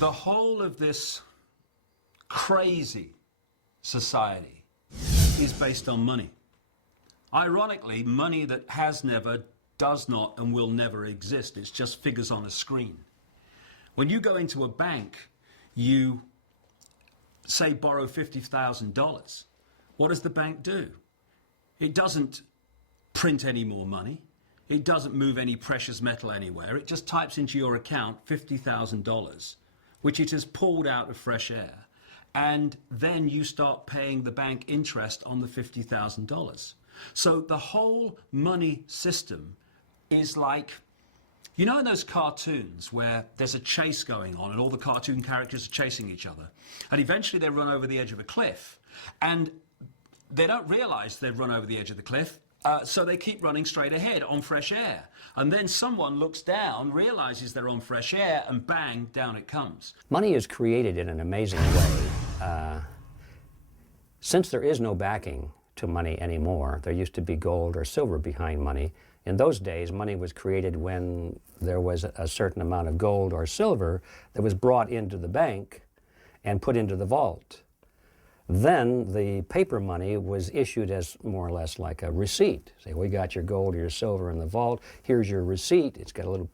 The whole of this crazy society is based on money. Ironically, money that has never, does not, and will never exist. It's just figures on a screen. When you go into a bank, you say borrow $50,000. What does the bank do? It doesn't print any more money. It doesn't move any precious metal anywhere. It just types into your account $50,000, which it has pulled out of fresh air. And then you start paying the bank interest on the $50,000. So the whole money system is like, you know in those cartoons where there's a chase going on and all the cartoon characters are chasing each other, and eventually they run over the edge of a cliff, and they don't realize they've run over the edge of the cliff, so they keep running straight ahead on fresh air. And then someone looks down, realizes they're on fresh air, and bang, down it comes. Money is created in an amazing way. Since there is no backing to money anymore, there used to be gold or silver behind money. In those days, money was created when there was a certain amount of gold or silver that was brought into the bank and put into the vault. Then the paper money was issued as more or less like a receipt. Say, we got your gold or your silver in the vault, here's your receipt. It's got a little,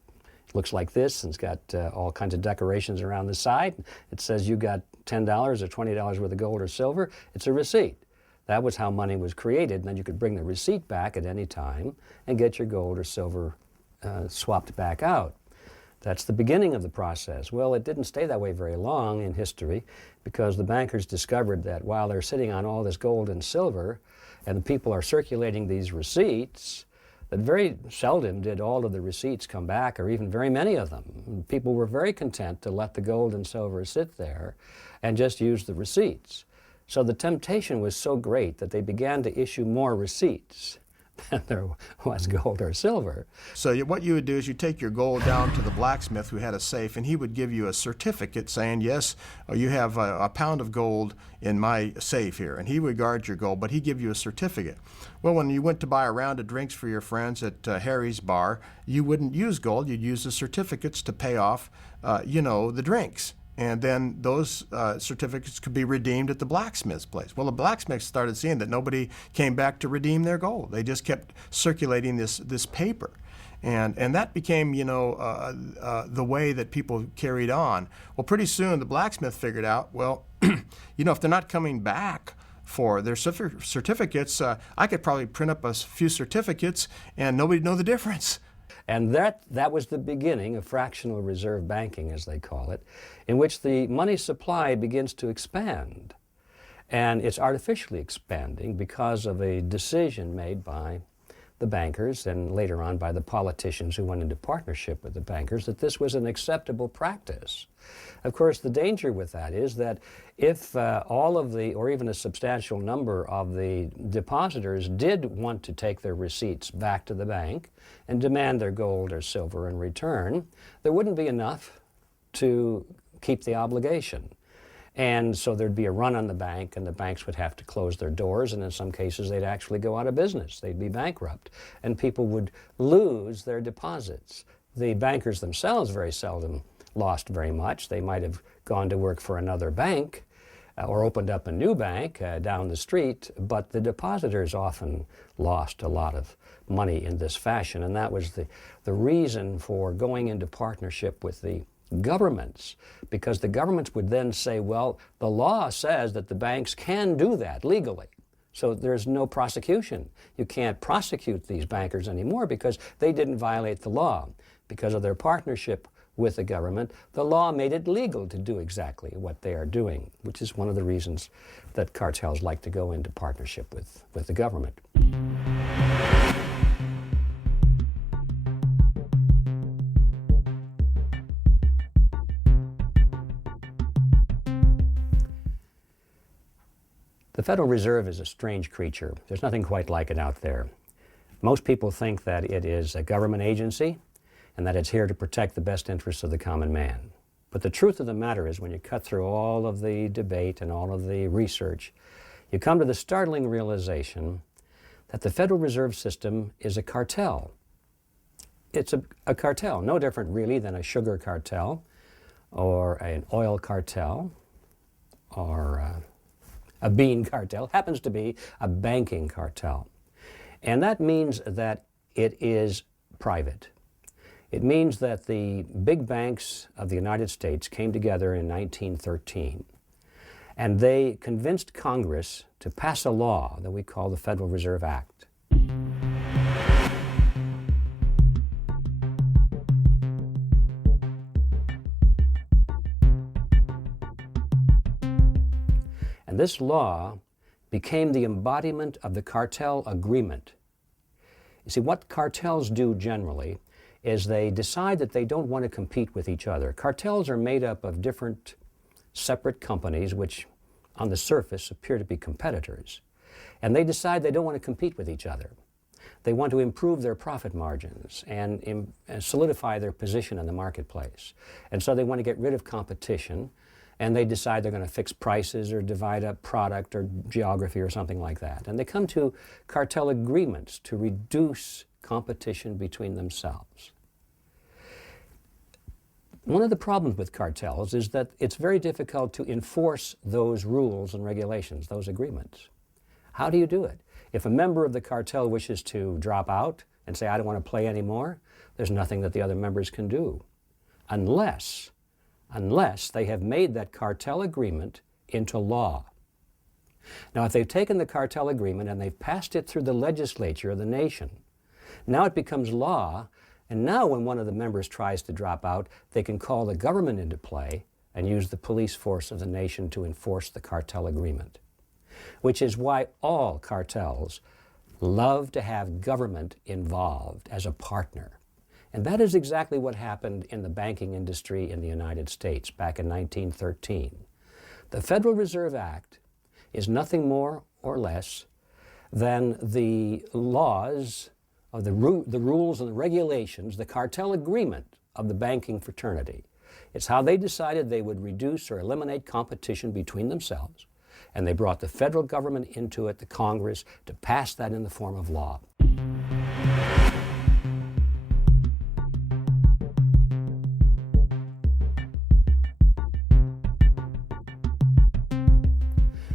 looks like this, and it's got all kinds of decorations around the side. It says you got $10 or $20 worth of gold or silver. It's a receipt. That was how money was created, and then you could bring the receipt back at any time and get your gold or silver swapped back out. That's the beginning of the process. Well, it didn't stay that way very long in history, because the bankers discovered that while they're sitting on all this gold and silver and the people are circulating these receipts, that very seldom did all of the receipts come back, or even very many of them. People were very content to let the gold and silver sit there and just use the receipts. So the temptation was so great that they began to issue more receipts than there was gold or silver. So what you would do is you take your gold down to the blacksmith who had a safe, and he would give you a certificate saying, yes, you have a pound of gold in my safe here, and he would guard your gold, but he'd give you a certificate. Well, when you went to buy a round of drinks for your friends at Harry's bar, you wouldn't use gold, you'd use the certificates to pay off, the drinks. And then those certificates could be redeemed at the blacksmith's place. Well, the blacksmiths started seeing that nobody came back to redeem their gold. They just kept circulating this paper. And that became, the way that people carried on. Well, pretty soon the blacksmith figured out, well, if they're not coming back for their certificates, I could probably print up a few certificates and nobody'd know the difference. And that was the beginning of fractional reserve banking, as they call it, in which the money supply begins to expand. And it's artificially expanding because of a decision made by the bankers and later on by the politicians who went into partnership with the bankers that this was an acceptable practice. Of course, the danger with that is that if all of the, or even a substantial number of the depositors did want to take their receipts back to the bank and demand their gold or silver in return, there wouldn't be enough to keep the obligation. And so there'd be a run on the bank, and the banks would have to close their doors, and in some cases they'd actually go out of business. They'd be bankrupt, and people would lose their deposits. The bankers themselves very seldom lost very much. They might have gone to work for another bank or opened up a new bank down the street, but the depositors often lost a lot of money in this fashion, and that was the reason for going into partnership with the governments, because the governments would then say, well, the law says that the banks can do that legally. So there's no prosecution. You can't prosecute these bankers anymore because they didn't violate the law. Because of their partnership with the government, the law made it legal to do exactly what they are doing, which is one of the reasons that cartels like to go into partnership with the government. The Federal Reserve is a strange creature. There's nothing quite like it out there. Most people think that it is a government agency and that it's here to protect the best interests of the common man. But the truth of the matter is, when you cut through all of the debate and all of the research, you come to the startling realization that the Federal Reserve System is a cartel. It's a cartel, no different really than a sugar cartel or an oil cartel or a bean cartel, happens to be a banking cartel. And that means that it is private. It means that the big banks of the United States came together in 1913, and they convinced Congress to pass a law that we call the Federal Reserve Act. And this law became the embodiment of the cartel agreement. You see, what cartels do generally is they decide that they don't want to compete with each other. Cartels are made up of different separate companies which on the surface appear to be competitors. And they decide they don't want to compete with each other. They want to improve their profit margins and solidify their position in the marketplace. And so they want to get rid of competition, and they decide they're going to fix prices or divide up product or geography or something like that. And they come to cartel agreements to reduce competition between themselves. One of the problems with cartels is that it's very difficult to enforce those rules and regulations, those agreements. How do you do it? If a member of the cartel wishes to drop out and say, I don't want to play anymore, there's nothing that the other members can do, unless they have made that cartel agreement into law. Now, if they've taken the cartel agreement and they've passed it through the legislature of the nation, now it becomes law, and now when one of the members tries to drop out, they can call the government into play and use the police force of the nation to enforce the cartel agreement, which is why all cartels love to have government involved as a partner. And that is exactly what happened in the banking industry in the United States back in 1913. The Federal Reserve Act is nothing more or less than the laws of the rules and the regulations, the cartel agreement of the banking fraternity. It's how they decided they would reduce or eliminate competition between themselves. And they brought the federal government into it, the Congress, to pass that in the form of law.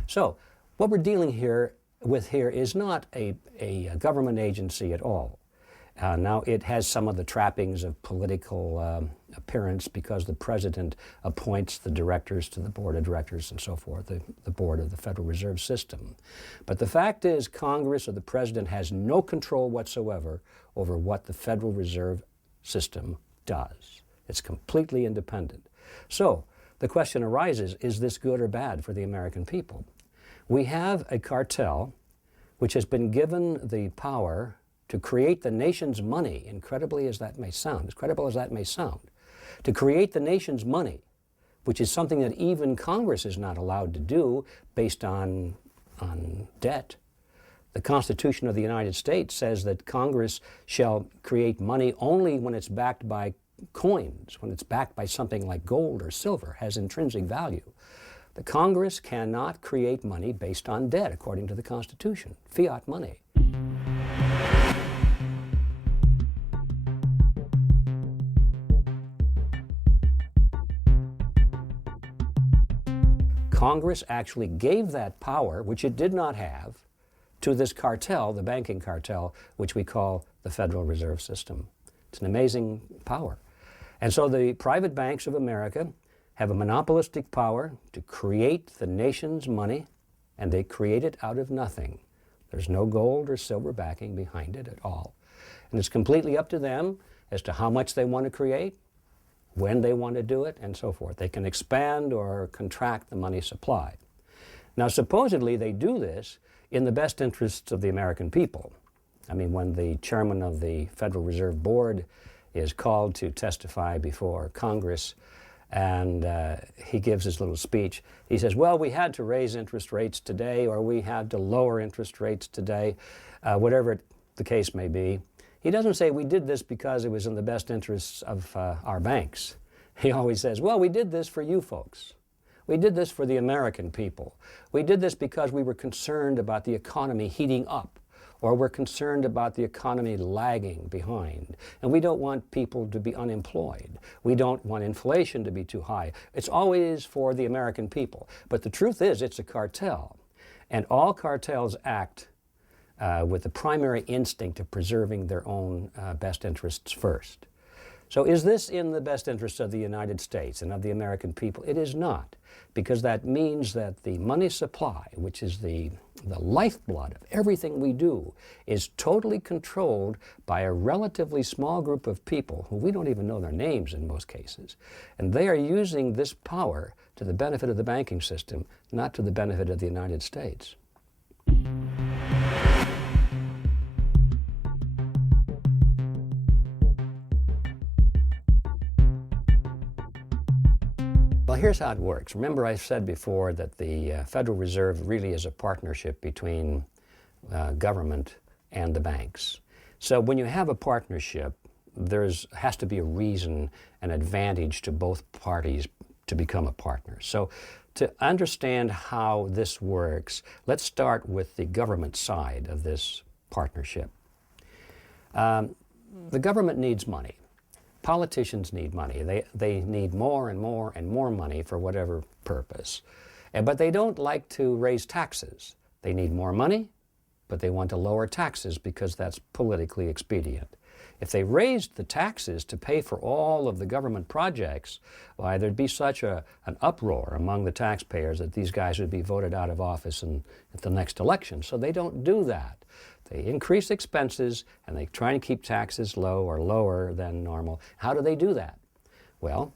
So, what we're dealing with here is not a government agency at all. Now, it has some of the trappings of political appearance because the president appoints the directors to the board of directors and so forth, the board of the Federal Reserve System. But the fact is, Congress or the president has no control whatsoever over what the Federal Reserve System does. It's completely independent. So, the question arises, is this good or bad for the American people? We have a cartel which has been given the power to create the nation's money, incredible as that may sound, to create the nation's money, which is something that even Congress is not allowed to do based on debt. The Constitution of the United States says that Congress shall create money only when it's backed by coins, when it's backed by something like gold or silver, has intrinsic value. The Congress cannot create money based on debt, according to the Constitution, fiat money. Congress actually gave that power, which it did not have, to this cartel, the banking cartel, which we call the Federal Reserve System. It's an amazing power. And so the private banks of America have a monopolistic power to create the nation's money, and they create it out of nothing. There's no gold or silver backing behind it at all. And it's completely up to them as to how much they want to create, when they want to do it, and so forth. They can expand or contract the money supply. Now, supposedly they do this in the best interests of the American people. I mean, when the chairman of the Federal Reserve Board is called to testify before Congress, and he gives his little speech. He says, well, we had to raise interest rates today, or we had to lower interest rates today, whatever the case may be. He doesn't say we did this because it was in the best interests of our banks. He always says, well, we did this for you folks. We did this for the American people. We did this because we were concerned about the economy heating up, or we're concerned about the economy lagging behind, and we don't want people to be unemployed. We don't want inflation to be too high. It's always for the American people. But the truth is, it's a cartel, and all cartels act with the primary instinct of preserving their own best interests first. So is this in the best interests of the United States and of the American people? It is not, because that means that the money supply, which is the lifeblood of everything we do, is totally controlled by a relatively small group of people who we don't even know their names in most cases. And they are using this power to the benefit of the banking system, not to the benefit of the United States. Well, here's how it works. Remember, I said before that the Federal Reserve really is a partnership between government and the banks. So when you have a partnership, there has to be a reason, an advantage to both parties to become a partner. So to understand how this works, let's start with the government side of this partnership. The government needs money. Politicians need money. They need more and more and more money for whatever purpose. But they don't like to raise taxes. They need more money, but they want to lower taxes because that's politically expedient. If they raised the taxes to pay for all of the government projects, why, there'd be such an uproar among the taxpayers that these guys would be voted out of office at the next election. So they don't do that. They increase expenses and they try and keep taxes low or lower than normal. How do they do that? Well,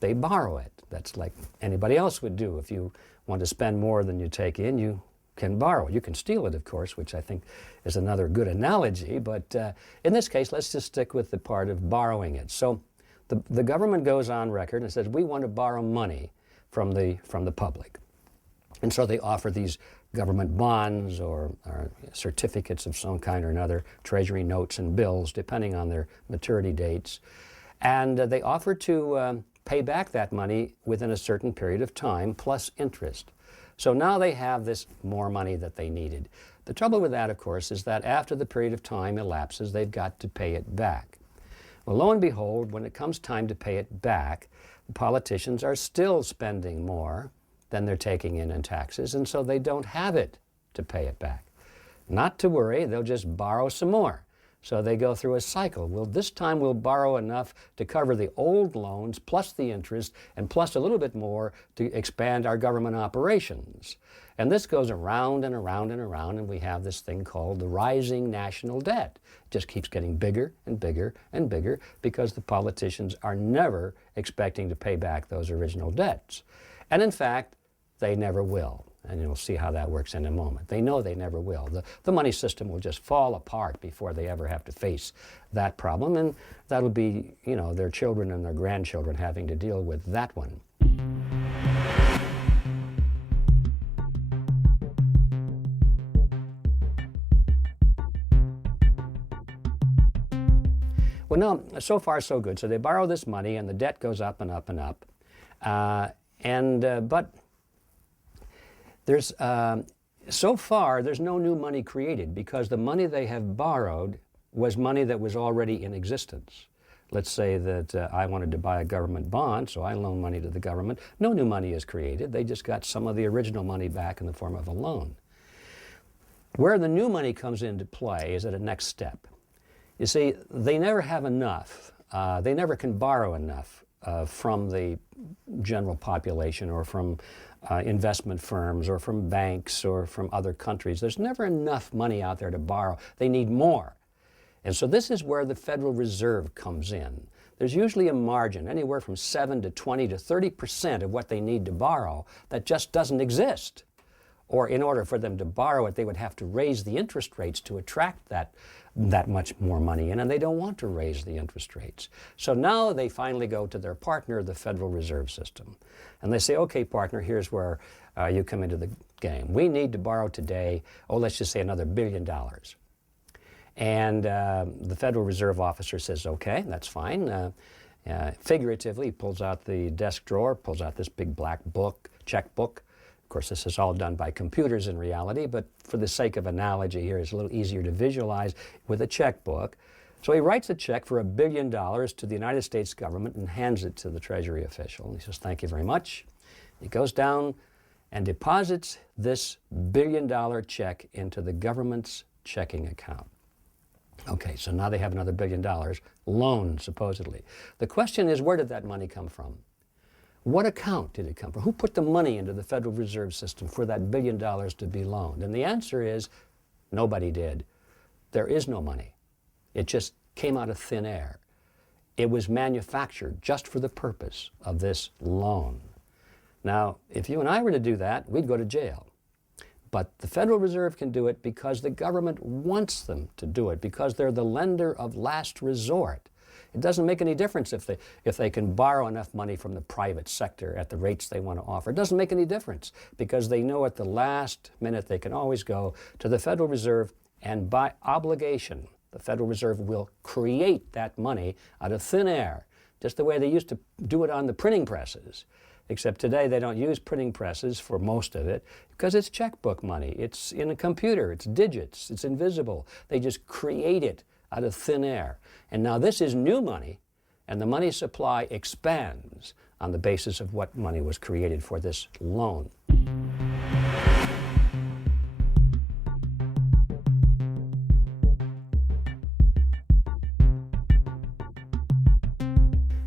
they borrow it. That's like anybody else would do. If you want to spend more than you take in, you can borrow. You can steal it, of course, which I think is another good analogy. But in this case, let's just stick with the part of borrowing it. So the government goes on record and says, we want to borrow money from the public. And so they offer these government bonds or certificates of some kind or another, treasury notes and bills, depending on their maturity dates. And they offer to pay back that money within a certain period of time, plus interest. So now they have this more money that they needed. The trouble with that, of course, is that after the period of time elapses, they've got to pay it back. Well, lo and behold, when it comes time to pay it back, the politicians are still spending more than they're taking in taxes, and so they don't have it to pay it back. Not to worry, they'll just borrow some more. So they go through a cycle. Well, this time we'll borrow enough to cover the old loans plus the interest and plus a little bit more to expand our government operations. And this goes around and around and around, and we have this thing called the rising national debt. It just keeps getting bigger and bigger and bigger because the politicians are never expecting to pay back those original debts. And in fact, they never will. And you'll see how that works in a moment. They know they never will. The money system will just fall apart before they ever have to face that problem. And that'll be, their children and their grandchildren having to deal with that one. Well, no, so far so good. So they borrow this money and the debt goes up and up and up. But there's so far there's no new money created because the money they have borrowed was money that was already in existence. Let's say that I wanted to buy a government bond, so I loan money to the government. No new money is created. They just got some of the original money back in the form of a loan. Where the new money comes into play is at a next step. You see, they never have enough. They never can borrow enough from the general population or from investment firms or from banks or from other countries. There's never enough money out there to borrow. They need more. And so this is where the Federal Reserve comes in. There's usually a margin, anywhere from 7 to 20 to 30% of what they need to borrow that just doesn't exist. Or in order for them to borrow it, they would have to raise the interest rates to attract that much more money in, and they don't want to raise the interest rates. So now they finally go to their partner, the Federal Reserve System. And they say, okay, partner, here's where you come into the game. We need to borrow today, let's just say another $1 billion. And the Federal Reserve officer says, okay, that's fine. Figuratively, he pulls out the desk drawer, pulls out this big black book, checkbook, Of course, this is all done by computers in reality, but for the sake of analogy here, it's a little easier to visualize with a checkbook. So he writes a check for $1 billion to the United States government and hands it to the Treasury official. And he says, "Thank you very much." He goes down and deposits this $1 billion check into the government's checking account. Okay, so now they have another $1 billion loaned, supposedly. The question is, where did that money come from? What account did it come from? Who put the money into the Federal Reserve System for that $1 billion to be loaned? And the answer is, nobody did. There is no money. It just came out of thin air. It was manufactured just for the purpose of this loan. Now, if you and I were to do that, we'd go to jail. But the Federal Reserve can do it because the government wants them to do it, because they're the lender of last resort. It doesn't make any difference if they can borrow enough money from the private sector at the rates they want to offer. It doesn't make any difference because they know at the last minute they can always go to the Federal Reserve, and by obligation, the Federal Reserve will create that money out of thin air, just the way they used to do it on the printing presses. Except today they don't use printing presses for most of it because it's checkbook money. It's in a computer, it's digits, it's invisible. They just create it out of thin air. And now this is new money, and the money supply expands on the basis of what money was created for this loan.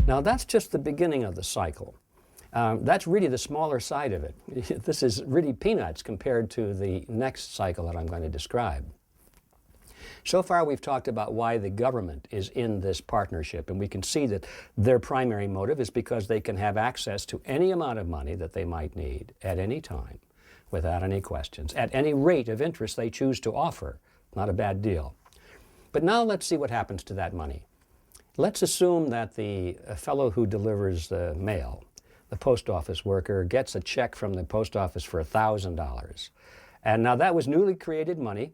Now that's just the beginning of the cycle. That's really the smaller side of it. This is really peanuts compared to the next cycle that I'm going to describe. So far we've talked about why the government is in this partnership, and we can see that their primary motive is because they can have access to any amount of money that they might need at any time without any questions, at any rate of interest they choose to offer. Not a bad deal. But now let's see what happens to that money. Let's assume that the fellow who delivers the mail, the post office worker, gets a check from the post office for $1,000. And now that was newly created money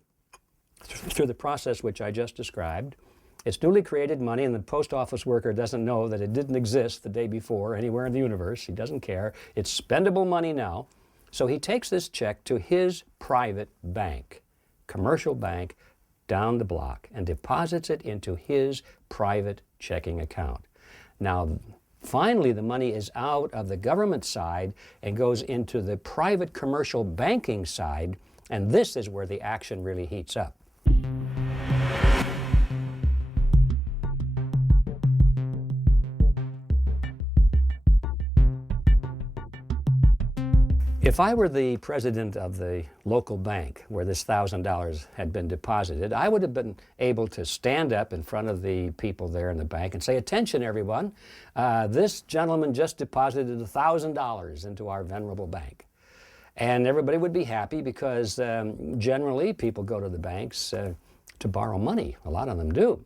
through the process which I just described. It's newly created money, and the post office worker doesn't know that it didn't exist the day before anywhere in the universe. He doesn't care. It's spendable money now. So he takes this check to his private bank, commercial bank down the block, and deposits it into his private checking account. Now, finally, the money is out of the government side and goes into the private commercial banking side, and this is where the action really heats up. If I were the president of the local bank where this $1,000 had been deposited, I would have been able to stand up in front of the people there in the bank and say, "Attention, everyone, this gentleman just deposited $1,000 into our venerable bank." And everybody would be happy because generally people go to the banks to borrow money. A lot of them do.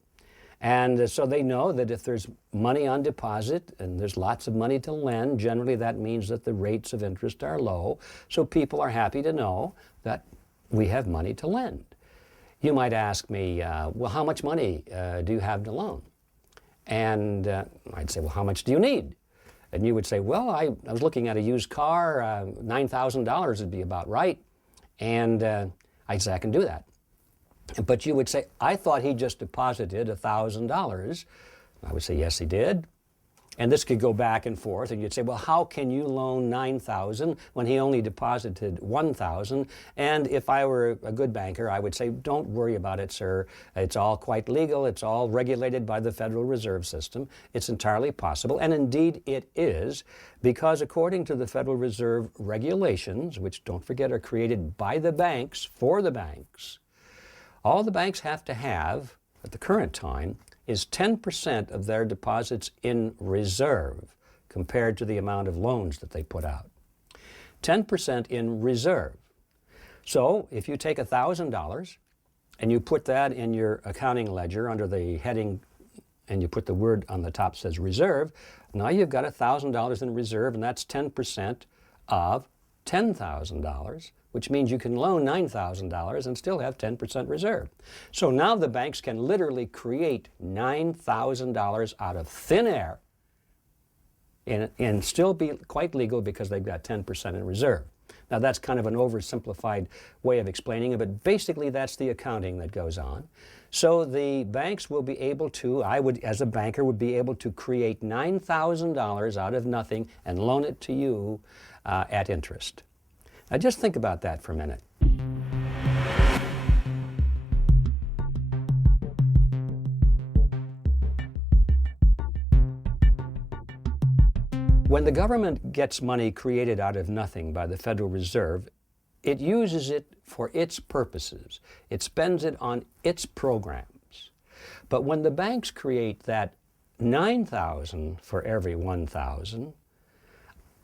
And so they know that if there's money on deposit and there's lots of money to lend, generally that means that the rates of interest are low. So people are happy to know that we have money to lend. You might ask me, well, how much money do you have to loan? And I'd say, well, how much do you need? And you would say, well, I was looking at a used car, $9,000 would be about right. And I'd say, I can do that. But you would say, I thought he just deposited $1,000. I would say, yes, he did. And this could go back and forth, and you'd say, well, how can you loan $9,000 when he only deposited $1,000? And if I were a good banker, I would say, don't worry about it, sir. It's all quite legal. It's all regulated by the Federal Reserve System. It's entirely possible, and indeed it is, because according to the Federal Reserve regulations, which, don't forget, are created by the banks for the banks, all the banks have to have, at the current time, is 10% of their deposits in reserve compared to the amount of loans that they put out. 10% in reserve. So if you take $1,000 and you put that in your accounting ledger under the heading, and you put the word on the top that says reserve, now you've got $1,000 in reserve, and that's 10% of $10,000. Which means you can loan $9,000 and still have 10% reserve. So now the banks can literally create $9,000 out of thin air and still be quite legal because they've got 10% in reserve. Now that's kind of an oversimplified way of explaining it, but basically that's the accounting that goes on. So the banks will be able to, I would, as a banker, would be able to create $9,000 out of nothing and loan it to you at interest. Now just think about that for a minute. When the government gets money created out of nothing by the Federal Reserve, it uses it for its purposes. It spends it on its programs. But when the banks create that 9,000 for every 1,000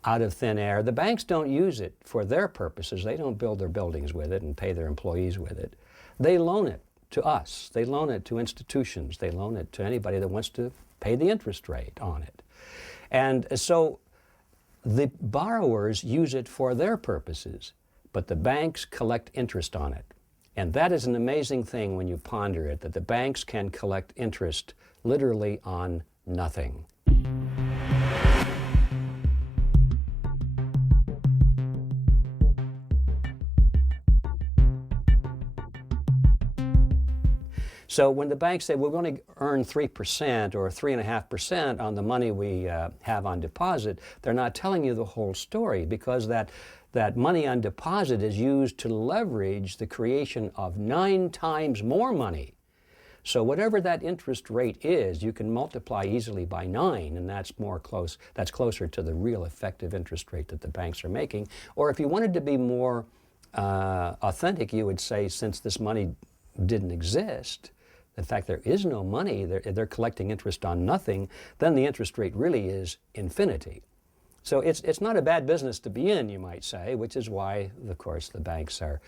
out of thin air, the banks don't use it for their purposes. They don't build their buildings with it and pay their employees with it. They loan it to us. They loan it to institutions. They loan it to anybody that wants to pay the interest rate on it. And so the borrowers use it for their purposes, but the banks collect interest on it. And that is an amazing thing when you ponder it, that the banks can collect interest literally on nothing. So when the banks say we're going to earn 3% or 3.5% on the money we have on deposit, they're not telling you the whole story, because that money on deposit is used to leverage the creation of 9 times more money. So whatever that interest rate is, you can multiply easily by 9, and that's closer to the real effective interest rate that the banks are making. Or if you wanted to be more authentic, you would say, since this money didn't exist, in fact, there is no money, they're collecting interest on nothing, then the interest rate really is infinity. So it's not a bad business to be in, you might say, which is why, of course, the banks are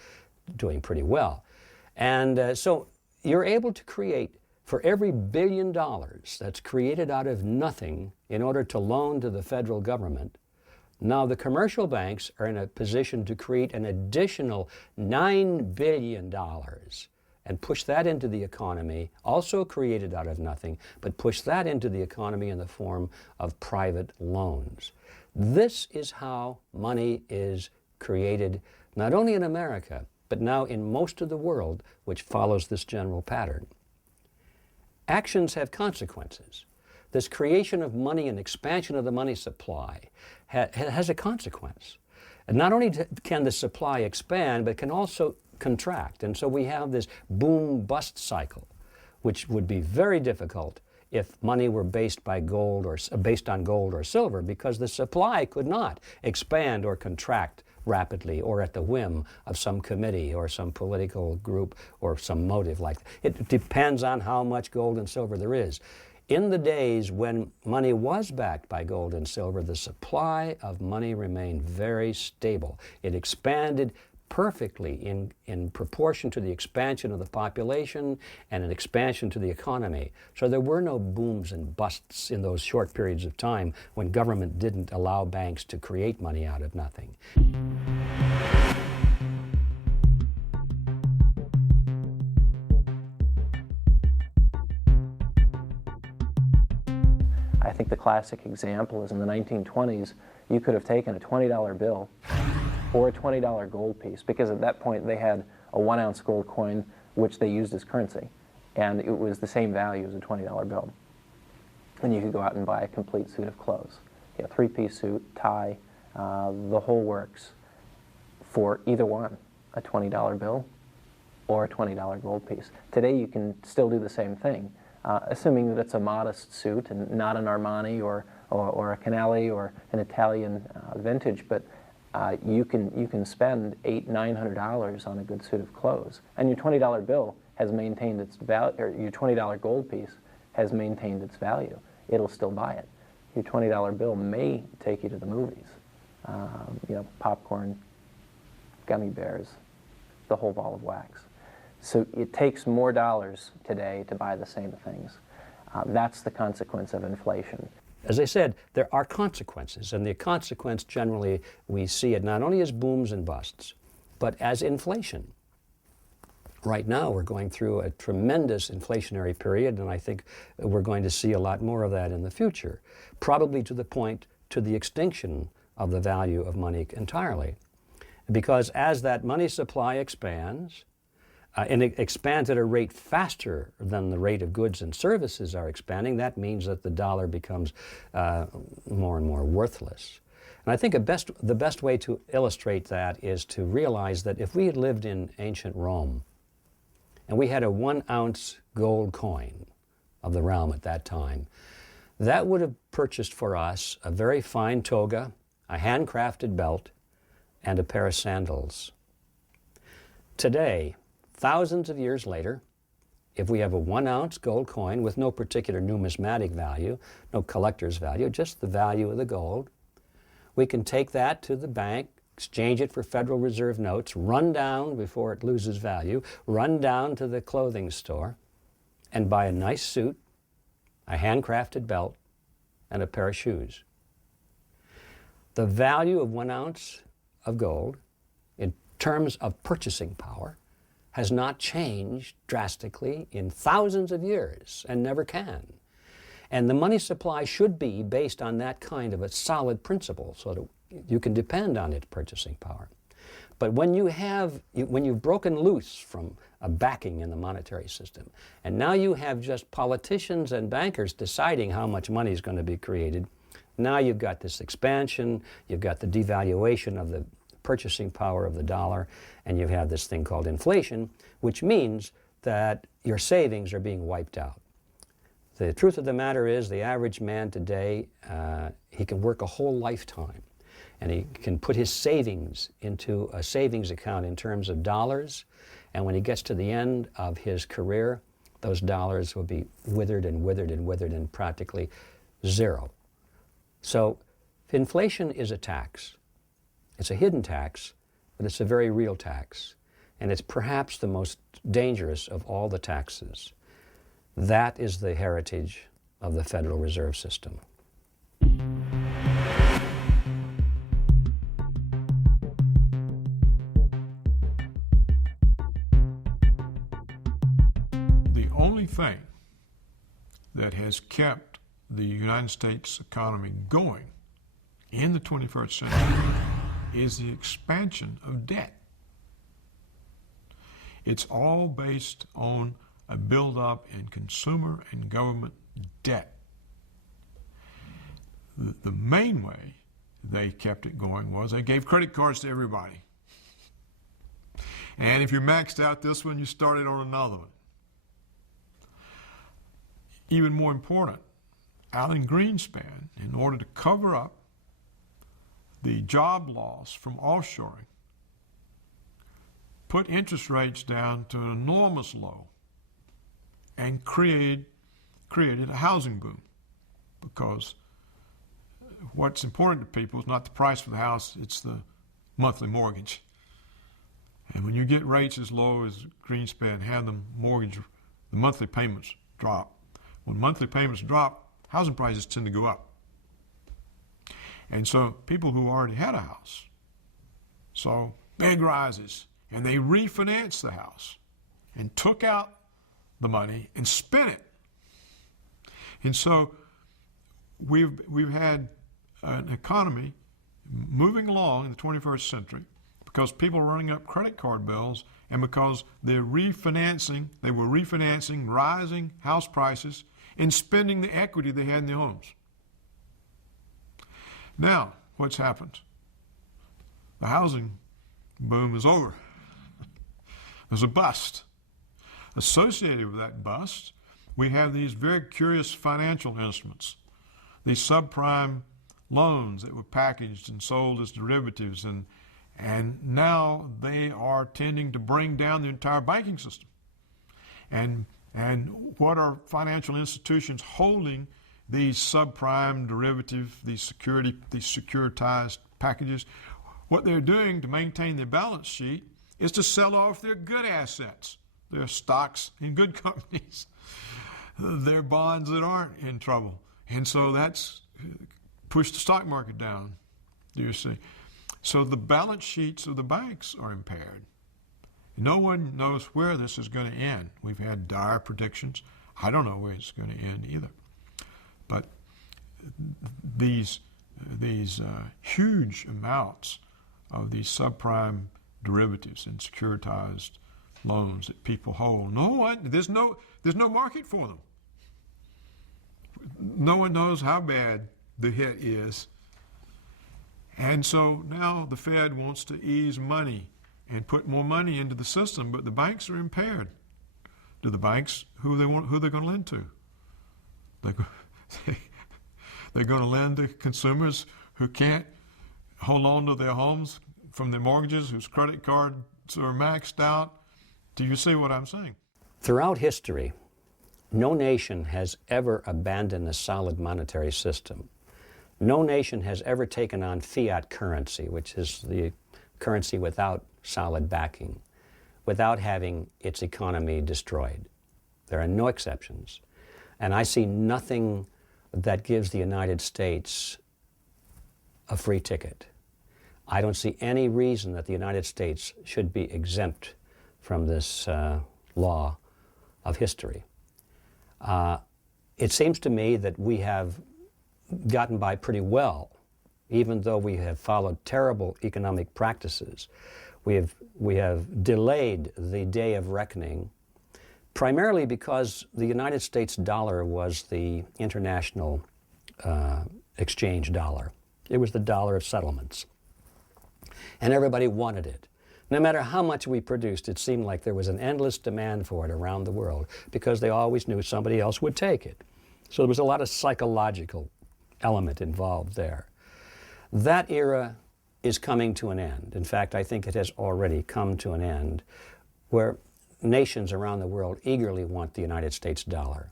doing pretty well. And so you're able to create, for every $1 billion that's created out of nothing in order to loan to the federal government, now the commercial banks are in a position to create an additional $9 billion and push that into the economy, also created out of nothing, but push that into the economy in the form of private loans. This is how money is created, not only in America, but now in most of the world, which follows this general pattern. Actions have consequences. This creation of money and expansion of the money supply has a consequence. And not only can the supply expand, but it can also contract. And so we have this boom-bust cycle, which would be very difficult if money were based on gold or silver, because the supply could not expand or contract rapidly or at the whim of some committee or some political group or some motive like that. It depends on how much gold and silver there is. In the days when money was backed by gold and silver, the supply of money remained very stable. It expanded perfectly in proportion to the expansion of the population and an expansion to the economy. So there were no booms and busts in those short periods of time when government didn't allow banks to create money out of nothing. I think the classic example is in the 1920s, you could have taken a $20 bill or a $20 gold piece, because at that point they had a 1-ounce gold coin which they used as currency, and it was the same value as a $20 bill. And you could go out and buy a complete suit of clothes, a 3-piece suit, tie, the whole works, for either one, a $20 bill or a $20 gold piece. Today you can still do the same thing, assuming that it's a modest suit and not an Armani or a Canali or an Italian vintage, but you can spend $800–900 on a good suit of clothes, and your $20 bill has maintained its value, or your $20 gold piece has maintained its value. It'll still buy it. Your $20 bill may take you to the movies, popcorn, gummy bears, the whole ball of wax. So it takes more dollars today to buy the same things. That's the consequence of inflation. As I said, there are consequences, and the consequence generally we see it not only as booms and busts, but as inflation. Right now we're going through a tremendous inflationary period, and I think we're going to see a lot more of that in the future, probably to the extinction of the value of money entirely. Because as that money supply expands, and it expands at a rate faster than the rate of goods and services are expanding, that means that the dollar becomes more and more worthless. And I think the best way to illustrate that is to realize that if we had lived in ancient Rome and we had a 1-ounce gold coin of the realm at that time, that would have purchased for us a very fine toga, a handcrafted belt, and a pair of sandals. Today, thousands of years later, if we have a 1-ounce gold coin with no particular numismatic value, no collector's value, just the value of the gold, we can take that to the bank, exchange it for Federal Reserve notes, run down before it loses value, run down to the clothing store, and buy a nice suit, a handcrafted belt, and a pair of shoes. The value of 1 ounce of gold, in terms of purchasing power, has not changed drastically in thousands of years and never can. And the money supply should be based on that kind of a solid principle so that you can depend on its purchasing power. But when you've broken loose from a backing in the monetary system, and now you have just politicians and bankers deciding how much money is going to be created, now you've got this expansion, you've got the devaluation of the purchasing power of the dollar, and you have this thing called inflation, which means that your savings are being wiped out. The truth of the matter is the average man today, he can work a whole lifetime, and he can put his savings into a savings account in terms of dollars, and when he gets to the end of his career, those dollars will be withered and withered and withered and practically zero. So inflation is a tax. It's a hidden tax, but it's a very real tax, and it's perhaps the most dangerous of all the taxes. That is the heritage of the Federal Reserve System. The only thing that has kept the United States economy going in the 21st century is the expansion of debt. It's all based on a buildup in consumer and government debt. The main way they kept it going was they gave credit cards to everybody. And if you maxed out this one, you started on another one. Even more important, Alan Greenspan, in order to cover up the job loss from offshoring, put interest rates down to an enormous low and created a housing boom, because what's important to people is not the price of the house, it's the monthly mortgage. And when you get rates as low as Greenspan had them, the monthly payments drop. When monthly payments drop, housing prices tend to go up. And so people who already had a house saw big rises, and they refinanced the house and took out the money and spent it. And so we've had an economy moving along in the 21st century because people are running up credit card bills, and because they were refinancing rising house prices and spending the equity they had in their homes. Now, what's happened? The housing boom is over. There's a bust. Associated with that bust, we have these very curious financial instruments, these subprime loans that were packaged and sold as derivatives, and now they are tending to bring down the entire banking system. And what are financial institutions holding these subprime derivative, these securitized packages? What they're doing to maintain their balance sheet is to sell off their good assets, their stocks in good companies, their bonds that aren't in trouble. And so that's pushed the stock market down, do you see? So the balance sheets of the banks are impaired. No one knows where this is going to end. We've had dire predictions. I don't know where it's going to end either. But these huge amounts of these subprime derivatives and securitized loans that people hold. There's no market for them. No one knows how bad the hit is. And so now the Fed wants to ease money and put more money into the system, but the banks are impaired. Do the banks, who they're going to lend to? They're going to lend to consumers who can't hold on to their homes from their mortgages, whose credit cards are maxed out. Do you see what I'm saying? Throughout history, no nation has ever abandoned a solid monetary system. No nation has ever taken on fiat currency, which is the currency without solid backing, without having its economy destroyed. There are no exceptions. And I see nothing that gives the United States a free ticket. I don't see any reason that the United States should be exempt from this law of history. It seems to me that we have gotten by pretty well, even though we have followed terrible economic practices. We have delayed the day of reckoning, primarily because the United States dollar was the international exchange dollar. It was the dollar of settlements. And everybody wanted it. No matter how much we produced, it seemed like there was an endless demand for it around the world because they always knew somebody else would take it. So there was a lot of psychological element involved there. That era is coming to an end. In fact, I think it has already come to an end, where nations around the world eagerly want the United States dollar.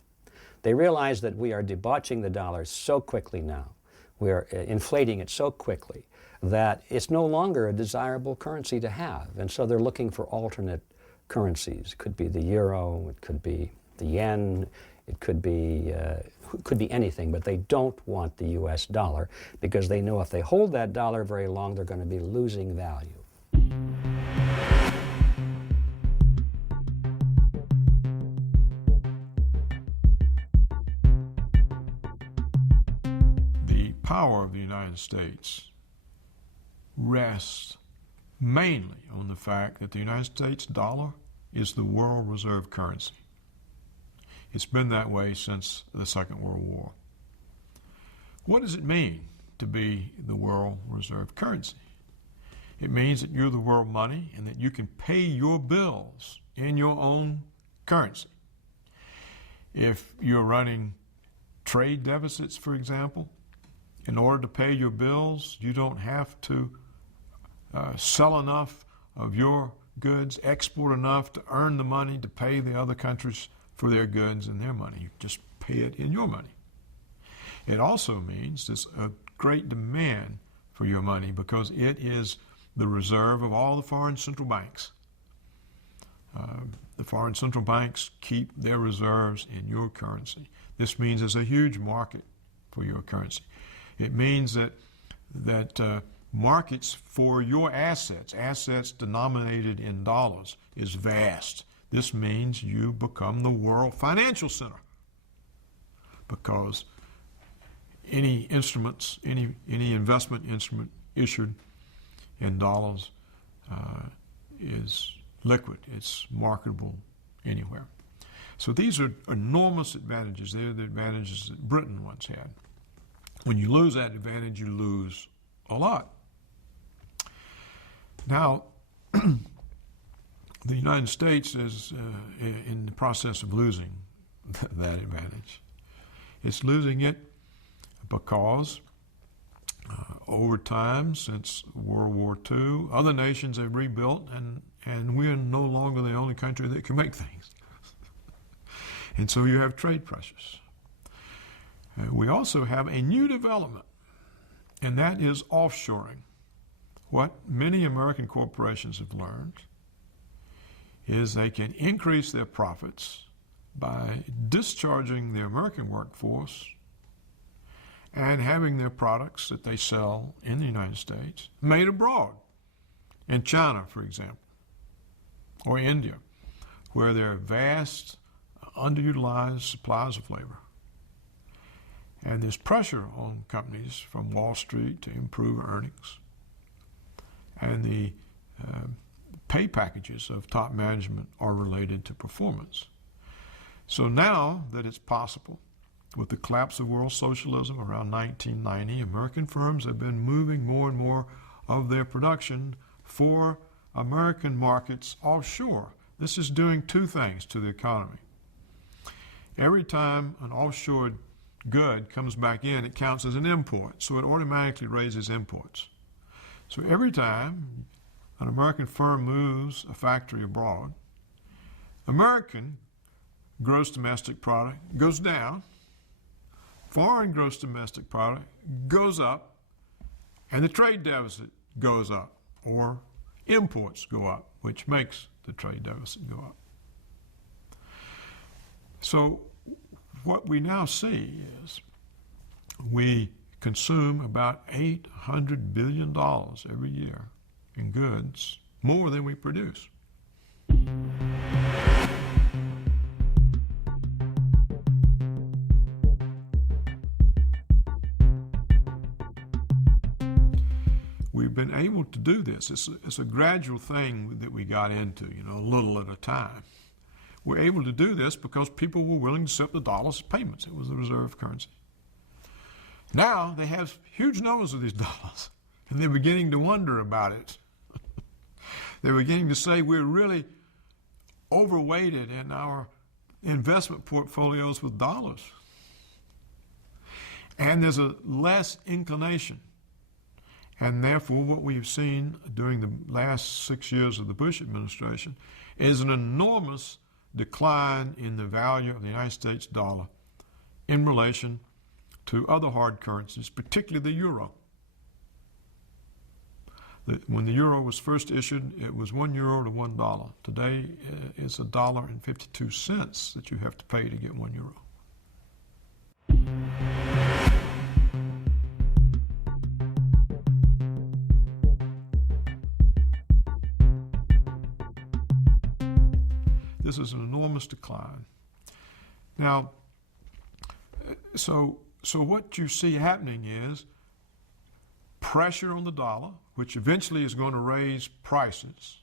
They realize that we are debauching the dollar so quickly now, we are inflating it so quickly, that it's no longer a desirable currency to have. And so they're looking for alternate currencies. It could be the euro, it could be the yen, it could be anything, but they don't want the US dollar because they know if they hold that dollar very long, they're going to be losing value. The power of the United States rests mainly on the fact that the United States dollar is the world reserve currency. It's been that way since the Second World War. What does it mean to be the world reserve currency? It means that you're the world money and that you can pay your bills in your own currency. If you're running trade deficits, for example, in order to pay your bills, you don't have to sell enough of your goods, export enough to earn the money to pay the other countries for their goods and their money. You just pay it in your money. It also means there's a great demand for your money because it is the reserve of all the foreign central banks. The foreign central banks keep their reserves in your currency. This means there's a huge market for your currency. It means that markets for your assets denominated in dollars, is vast. This means you become the world financial center because any instruments, any investment instrument issued in dollars is liquid. It's marketable anywhere. So these are enormous advantages. They're the advantages that Britain once had. When you lose that advantage, you lose a lot. Now, the United States is in the process of losing that advantage. It's losing it because over time, since World War II, other nations have rebuilt, and we're no longer the only country that can make things. And so you have trade pressures. We also have a new development, and that is offshoring. What many American corporations have learned is they can increase their profits by discharging the American workforce and having their products that they sell in the United States made abroad, in China, for example, or India, where there are vast, underutilized supplies of labor. And there's pressure on companies from Wall Street to improve earnings. and the pay packages of top management are related to performance. So now that it's possible, with the collapse of world socialism around 1990, American firms have been moving more and more of their production for American markets offshore. This is doing two things to the economy. Every time an offshore good comes back in, it counts as an import, so it automatically raises imports. So every time an American firm moves a factory abroad, American gross domestic product goes down, foreign gross domestic product goes up, and the trade deficit goes up, or imports go up, which makes the trade deficit go up. So what we now see is we consume about $800 billion every year in goods, more than we produce. We've been able to do this. It's a gradual thing that we got into, a little at a time. We're able to do this because people were willing to accept the dollars as payments. It was the reserve currency. Now they have huge numbers of these dollars, and they're beginning to wonder about it. They're beginning to say we're really overweighted in our investment portfolios with dollars. And there's a less inclination. And therefore, what we've seen during the last 6 years of the Bush administration is an enormous decline in the value of the United States dollar in relation to other hard currencies, particularly the euro. When the euro was first issued, it was €1 to $1. Today, it's $1.52 that you have to pay to get €1. This is an enormous decline. Now, so what you see happening is pressure on the dollar, which eventually is going to raise prices,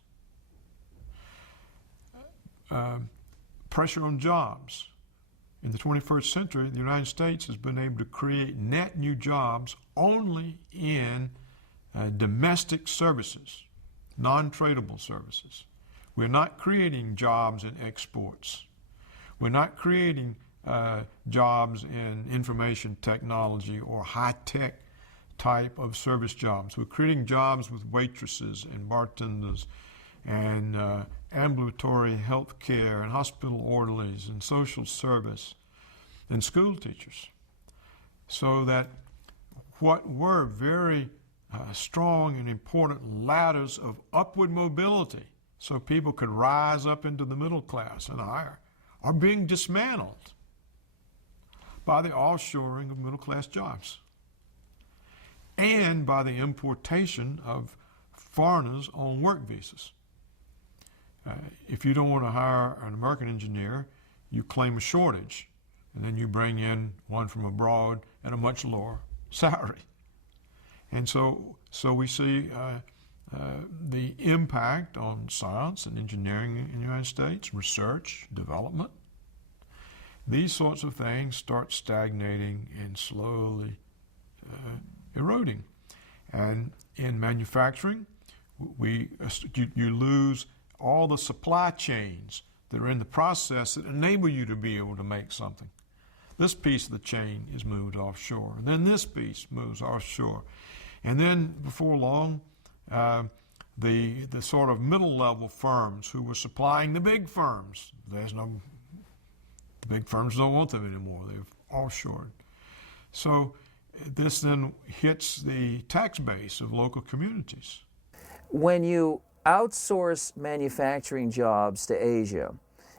pressure on jobs. In the 21st century, the United States has been able to create net new jobs only in domestic services, non-tradable services. We're not creating jobs in exports. We're not creating jobs in information technology or high-tech type of service jobs. We're creating jobs with waitresses and bartenders and ambulatory health care and hospital orderlies and social service and school teachers. So that what were very strong and important ladders of upward mobility so people could rise up into the middle class and higher are being dismantled by the offshoring of middle class jobs and by the importation of foreigners on work visas. If you don't want to hire an American engineer, you claim a shortage, and then you bring in one from abroad at a much lower salary. And so we see the impact on science and engineering in the United States, research, development. These sorts of things start stagnating and slowly eroding. And in manufacturing, you lose all the supply chains that are in the process that enable you to be able to make something. This piece of the chain is moved offshore, and then this piece moves offshore. And then before long, the sort of middle-level firms who were supplying the big firms, the big firms don't want them anymore. They've offshored. So this then hits the tax base of local communities. When you outsource manufacturing jobs to Asia,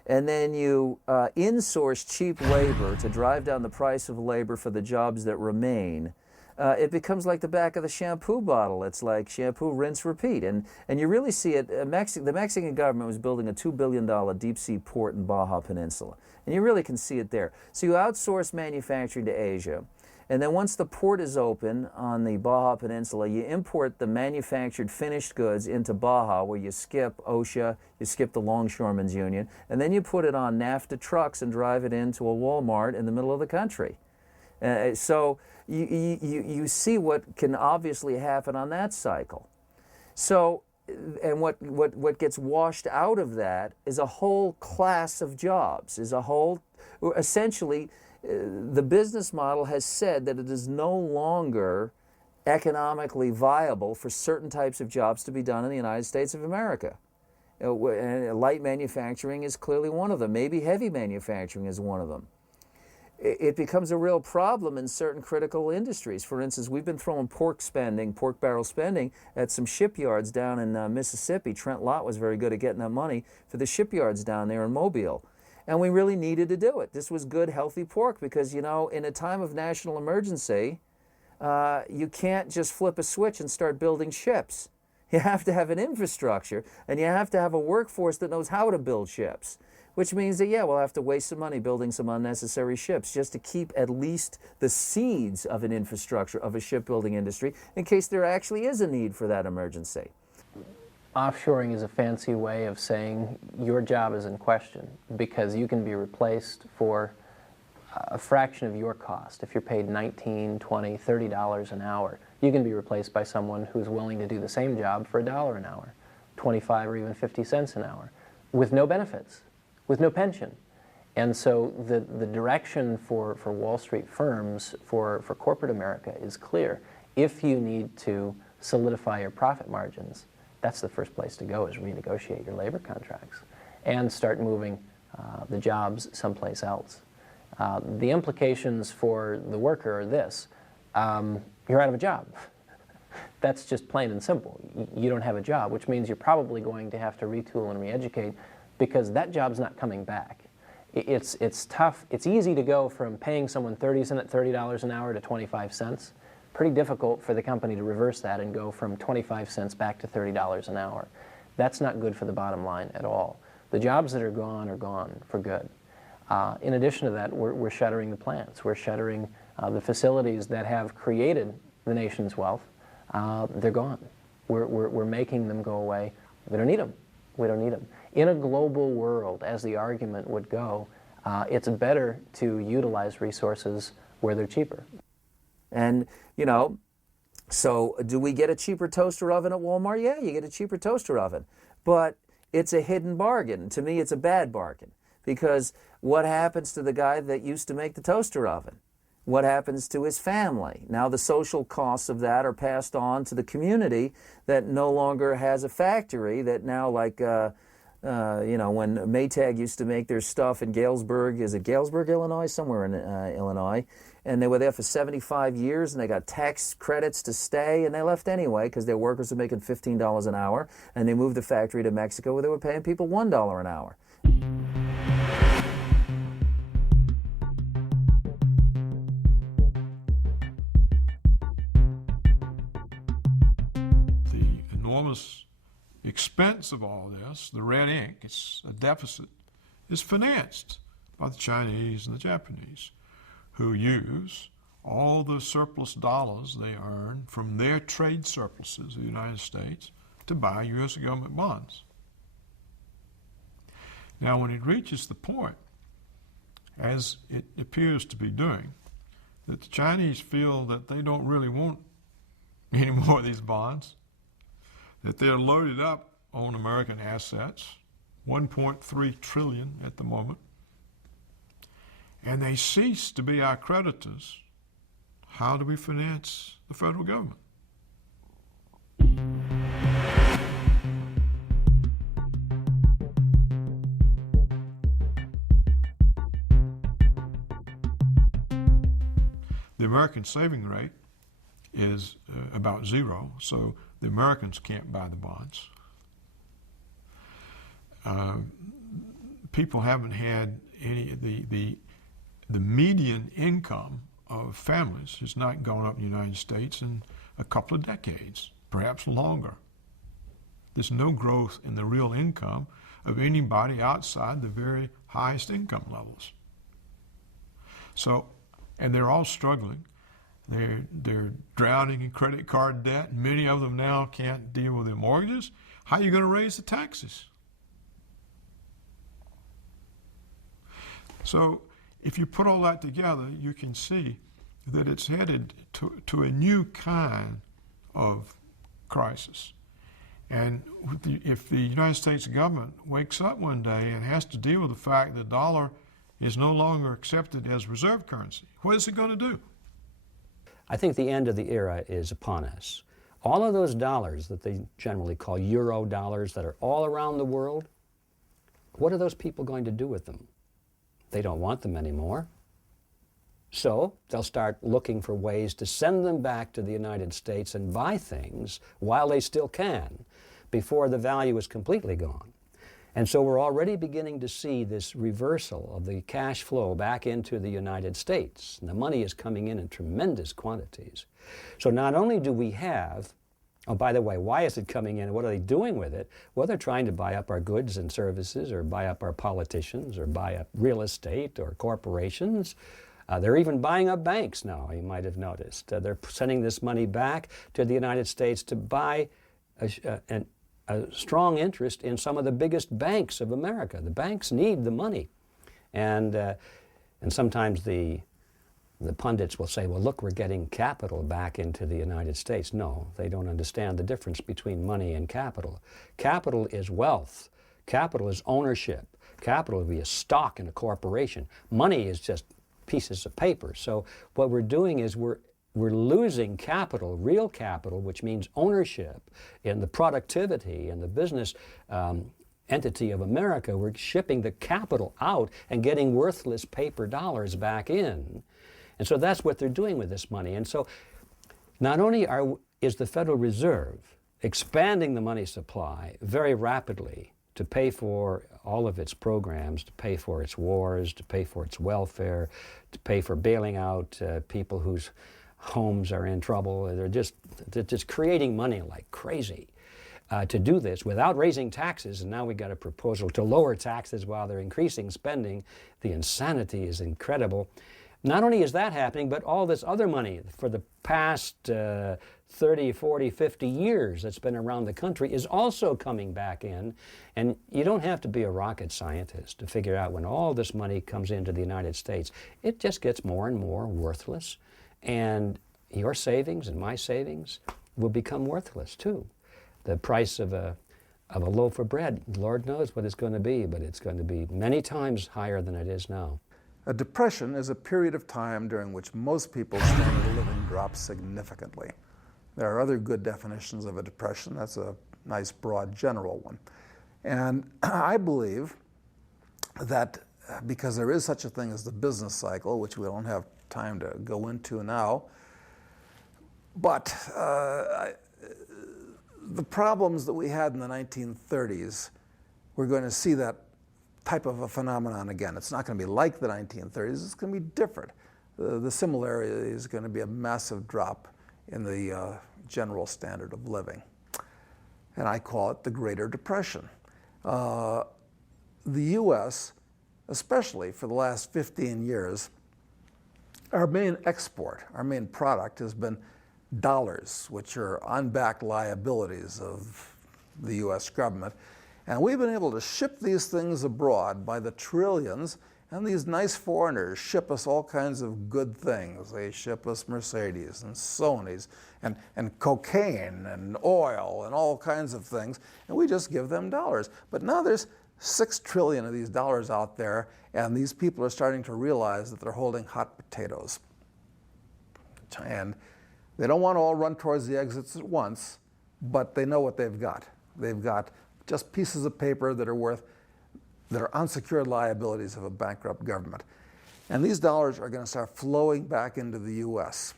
and then you insource cheap labor to drive down the price of labor for the jobs that remain, it becomes like the back of the shampoo bottle. It's like shampoo, rinse, repeat. And you really see it. The Mexican government was building a $2 billion deep-sea port in Baja Peninsula. And you really can see it there. So you outsource manufacturing to Asia. And then once the port is open on the Baja Peninsula, you import the manufactured finished goods into Baja, where you skip OSHA, you skip the Longshoremen's Union, and then you put it on NAFTA trucks and drive it into a Walmart in the middle of the country. So you see what can obviously happen on that cycle. So, and what gets washed out of that is a whole class of jobs, essentially, the business model has said that it is no longer economically viable for certain types of jobs to be done in the United States of America. Light manufacturing is clearly one of them. Maybe heavy manufacturing is one of them. It becomes a real problem in certain critical industries. For instance, we've been throwing pork barrel spending at some shipyards down in Mississippi. Trent Lott was very good at getting that money for the shipyards down there in Mobile. And we really needed to do it. This was good, healthy pork because, you know, in a time of national emergency, you can't just flip a switch and start building ships. You have to have an infrastructure, and you have to have a workforce that knows how to build ships, which means that, yeah, we'll have to waste some money building some unnecessary ships just to keep at least the seeds of an infrastructure of a shipbuilding industry in case there actually is a need for that emergency. Offshoring is a fancy way of saying your job is in question because you can be replaced for a fraction of your cost. If you're paid $19, $20, $30 an hour, you can be replaced by someone who's willing to do the same job for $1 an hour, 25 or even 50 cents an hour, with no benefits, with no pension. And so the direction for Wall Street firms, for corporate America is clear. If you need to solidify your profit margins, that's the first place to go, is renegotiate your labor contracts and start moving the jobs someplace else. The implications for the worker are this: you're out of a job. That's just plain and simple. You don't have a job, which means you're probably going to have to retool and re-educate because that job's not coming back. It's tough. It's easy to go from paying someone $30 an hour to 25 cents. Pretty difficult for the company to reverse that and go from 25 cents back to $30 an hour. That's not good for the bottom line at all. The jobs that are gone for good. In addition to that, we're shuttering the plants. We're shuttering the facilities that have created the nation's wealth. They're gone. We're making them go away. We don't need them. We don't need them. In a global world, as the argument would go, it's better to utilize resources where they're cheaper. And, you know, so do we get a cheaper toaster oven at Walmart? Yeah, you get a cheaper toaster oven. But it's a hidden bargain. To me, it's a bad bargain. Because what happens to the guy that used to make the toaster oven? What happens to his family? Now the social costs of that are passed on to the community that no longer has a factory, that now, like, you know, when Maytag used to make their stuff in Galesburg, is it Galesburg, Illinois? Somewhere in Illinois. And they were there for 75 years, and they got tax credits to stay, and they left anyway because their workers were making $15 an hour, and they moved the factory to Mexico where they were paying people $1 an hour. The enormous expense of all this, the red ink, it's a deficit, is financed by the Chinese and the Japanese, who use all the surplus dollars they earn from their trade surpluses of the United States to buy U.S. government bonds. Now, when it reaches the point, as it appears to be doing, that the Chinese feel that they don't really want any more of these bonds, that they're loaded up on American assets, 1.3 trillion at the moment, and they cease to be our creditors, how do we finance the federal government? The American saving rate is about zero, so the Americans can't buy the bonds. People haven't had any, the median income of families has not gone up in the United States in a couple of decades, perhaps longer. There's no growth in the real income of anybody outside the very highest income levels. So, and they're all struggling They're drowning in credit card debt. Many of them now can't deal with their mortgages. How are you going to raise the taxes? So if you put all that together, you can see that it's headed to a new kind of crisis. And if the United States government wakes up one day and has to deal with the fact that the dollar is no longer accepted as reserve currency, what is it going to do? I think the end of the era is upon us. All of those dollars that they generally call euro dollars that are all around the world, what are those people going to do with them? They don't want them anymore. So they'll start looking for ways to send them back to the United States and buy things while they still can, before the value is completely gone. And so we're already beginning to see this reversal of the cash flow back into the United States. And the money is coming in tremendous quantities. So not only do we have, oh, by the way, why is it coming in? What are they doing with it? Well, they're trying to buy up our goods and services, or buy up our politicians, or buy up real estate or corporations. They're even buying up banks now, you might have noticed. They're sending this money back to the United States to buy a strong interest in some of the biggest banks of America. The banks need the money. And sometimes the pundits will say, well, look, we're getting capital back into the United States. No, they don't understand the difference between money and capital. Capital is wealth. Capital is ownership. Capital would be a stock in a corporation. Money is just pieces of paper. So what we're doing is we're losing capital, real capital, which means ownership in the productivity and the business entity of America. We're shipping the capital out and getting worthless paper dollars back in. And so that's what they're doing with this money. And so not only is the Federal Reserve expanding the money supply very rapidly to pay for all of its programs, to pay for its wars, to pay for its welfare, to pay for bailing out people whose homes are in trouble. They're just creating money like crazy to do this without raising taxes. And now we got a proposal to lower taxes while they're increasing spending. The insanity is incredible. Not only is that happening, but all this other money for the past 30, 40, 50 years that's been around the country is also coming back in. And you don't have to be a rocket scientist to figure out when all this money comes into the United States, it just gets more and more worthless. And your savings and my savings will become worthless too. The price of a loaf of bread, Lord knows what it's going to be, but it's going to be many times higher than it is now. A depression is a period of time during which most people's standard of living drops significantly. There are other good definitions of a depression. That's a nice, broad, general one. And I believe that because there is such a thing as the business cycle, which we don't have time to go into now, but the problems that we had in the 1930s, we're going to see that type of a phenomenon again. It's not going to be like the 1930s, it's going to be different. The similarity is going to be a massive drop in the general standard of living. And I call it the Greater Depression. The U.S., especially for the last 15 years, our main export, our main product has been dollars, which are unbacked liabilities of the U.S. government. And we've been able to ship these things abroad by the trillions, and these nice foreigners ship us all kinds of good things. They ship us Mercedes and Sonys and cocaine and oil and all kinds of things, and we just give them dollars. But now there's 6 trillion of these dollars out there, and these people are starting to realize that they're holding hot potatoes. And they don't want to all run towards the exits at once, but they know what they've got. They've got just pieces of paper that are unsecured liabilities of a bankrupt government. And these dollars are going to start flowing back into the U.S.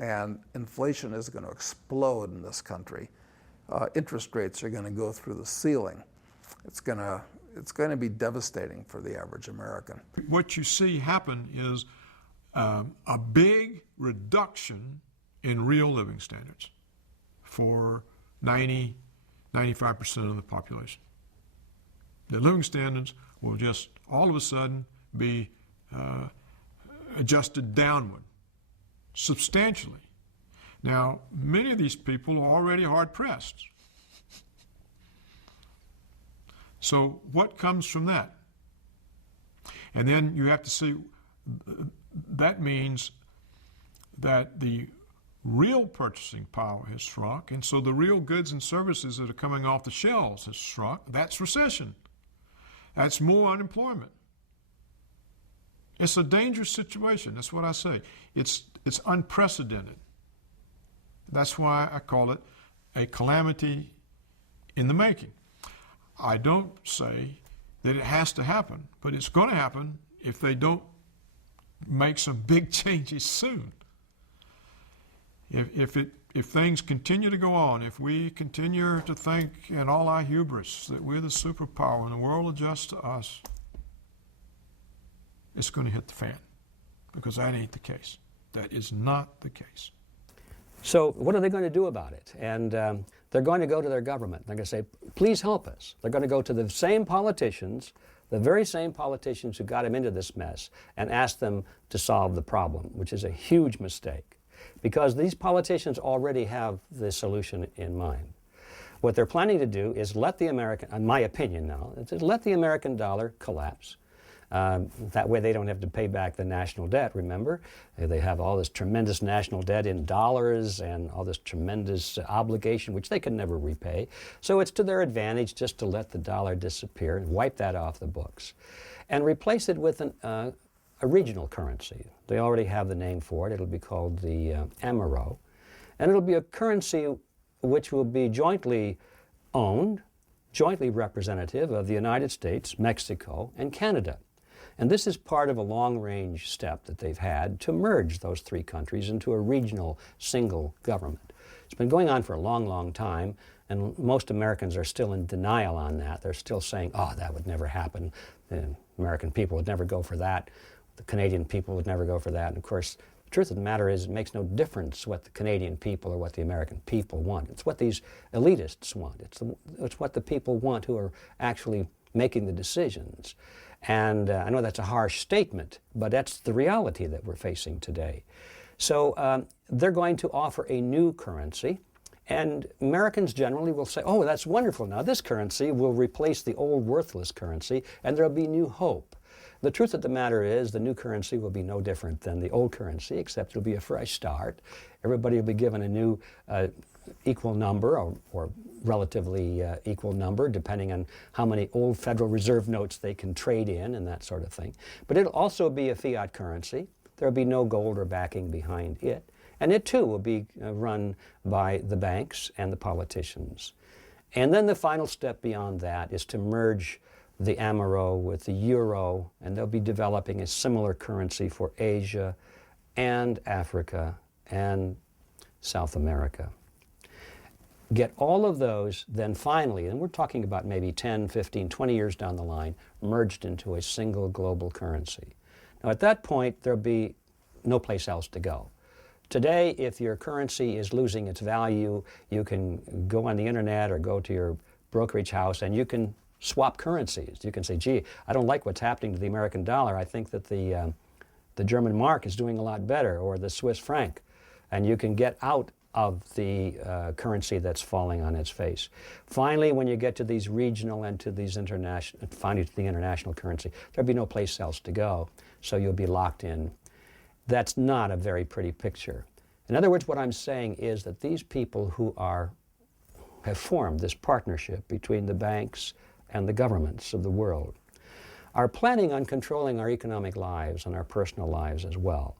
And inflation is going to explode in this country. Interest rates are going to go through the ceiling. It's going to be devastating for the average American. What you see happen is a big reduction in real living standards for 95% of the population. The living standards will just all of a sudden be adjusted downward. substantially. Now, many of these people are already hard-pressed. So what comes from that? And then you have to see, that means that the real purchasing power has shrunk, and so the real goods and services that are coming off the shelves has shrunk. That's recession. That's more unemployment. It's a dangerous situation. That's what I say. It's unprecedented. That's why I call it a calamity in the making. I don't say that it has to happen, but it's going to happen if they make some big changes soon. If things continue to go on, if we continue to think in all our hubris that we're the superpower and the world adjusts to us, it's going to hit the fan, because that ain't the case. That is not the case. So what are they going to do about it? And they're going to go to their government. They're going to say, please help us. They're going to go to the same politicians, the very same politicians who got them into this mess, and ask them to solve the problem, which is a huge mistake, because these politicians already have the solution in mind. What they're planning to do is let the American, in my opinion now, is let the American dollar collapse. That way they don't have to pay back the national debt, remember? They have all this tremendous national debt in dollars and all this tremendous obligation, which they can never repay. So it's to their advantage just to let the dollar disappear and wipe that off the books and replace it with a regional currency. They already have the name for it. It'll be called the Amero. And it'll be a currency which will be jointly owned, jointly representative of the United States, Mexico, and Canada. And this is part of a long-range step that they've had to merge those three countries into a regional single government. It's been going on for a long, long time, and most Americans are still in denial on that. They're still saying, oh, that would never happen. The American people would never go for that. The Canadian people would never go for that. And of course, the truth of the matter is it makes no difference what the Canadian people or what the American people want. It's what these elitists want. It's what the people want who are actually making the decisions. And I know that's a harsh statement, but that's the reality that we're facing today. So they're going to offer a new currency, and Americans generally will say, oh, that's wonderful. Now this currency will replace the old worthless currency, and there'll be new hope. The truth of the matter is the new currency will be no different than the old currency, except it'll be a fresh start. Everybody will be given a new equal number or relatively equal number, depending on how many old Federal Reserve notes they can trade in and that sort of thing. But it'll also be a fiat currency. There'll be no gold or backing behind it. And it too will be run by the banks and the politicians. And then the final step beyond that is to merge the Amero with the euro, and they'll be developing a similar currency for Asia and Africa and South America. Get all of those, then finally, and we're talking about maybe 10, 15, 20 years down the line, merged into a single global currency. Now at that point, there'll be no place else to go. Today, if your currency is losing its value, you can go on the internet or go to your brokerage house and you can swap currencies. You can say, gee, I don't like what's happening to the American dollar. I think that the German mark is doing a lot better, or the Swiss franc. And you can get out of the currency that's falling on its face. Finally, when you get to these regional and to these international, finally to the international currency, there'll be no place else to go, so you'll be locked in. That's not a very pretty picture. In other words, what I'm saying is that these people who have formed this partnership between the banks and the governments of the world are planning on controlling our economic lives and our personal lives as well.